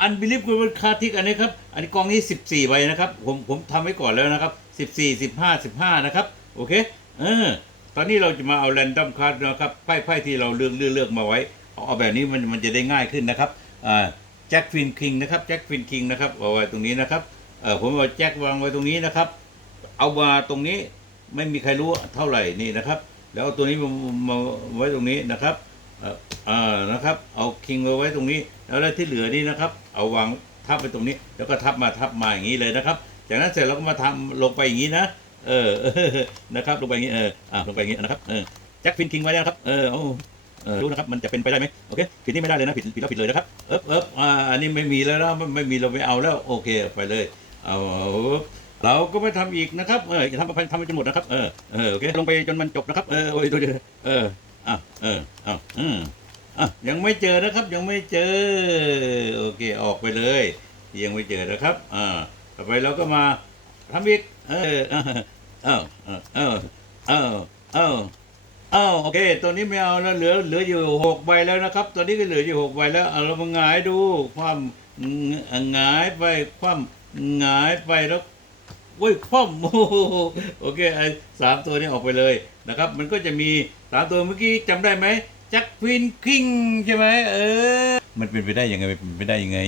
อันบิลิฟคุณคาทิกอันนี้ครับ อันนี้กองนี้ 14ใบนะครับ ผมผมทำไว้ก่อนแล้วนะครับ 14 15 15 นะครับ โอเค เออ ตอนนี้เราจะมาเอาแรนดอมคันะครับ ไพ่ไพ่ที่เราเลือกเลือกเลือกมาไว้ เอาแบบนี้มันมันจะได้ง่ายขึ้นนะครับ อ่า แจ็คฟินคิงนะครับ แจ็คฟินคิงนะครับเอาไว้ตรงนี้นะครับ เออผมเอาแจ็ควางไว้ตรงนี้นะครับ เอามาตรงนี้ไม่มีใครรู้เท่าไหร่นี่นะครับ แล้วเอาตัวนี้มาไว้ตรงนี้นะครับ อ่ออ่านะครับ เอาคิงไว้ไว้ตรงนี้ แล้วที่เหลือนี่นะครับ เอาวางทับไปตรงนี้ แล้วก็ทับมาทับมาอย่างนี้เลยนะครับ จากนั้นเสร็จเราก็มาทำลงไปอย่างนี้นะเออเออนะครับลงไปอย่างนี้เอออ่าลงไปอย่างนี้นะครับเออแจ็คฟินคิงไว้นะครับเออเอาเออรู้นะครับมันจะเป็นไปได้ไหมโอเคผิดนี่ไม่ได้เลยนะผิดผิดแล้วผิดเลยนะครับเอ๊บเอ๊บอ่าอันนี้ไม่มีแล้วนะไม่ไม่มีเราไม่เอาแล้วโอเคไปเลยเอาเราก็ไม่ทำอีกนะครับเออทำไปทำไปจนหมดนะครับเออเออโอเคลงไปจนมันจบนะครับเออโอ้ยดูดิเออ อาะเอออาะอืมอะยังไม่เจอนะครับ ยังไม่เจอ โอเคออกไปเลย ยังไม่เจอนะครับอ่าต่อไปเราก็มาทำอีกเออเอ้าเอ้าเอ้าเอาอโอเคตัวนี้ไม่เอาแล้วเหลือเหลืออยู่หกใบแล้วนะครับ ตอนนี้ก็เหลืออยู่หกใบแล้วเเรามาหงายดูความหงายไปความหงายไปแล้ว โอ้ยคว่ำโอ้โหโอเคไอ้สามตัวนี้ออกไปเลยนะครับ มันก็จะมีสามตัวเมื่อกี้จำได้ไหมจักควินคิงใช่ไหมเออ มันเป็นไปได้ยังไงมันเป็นไปได้ยังไง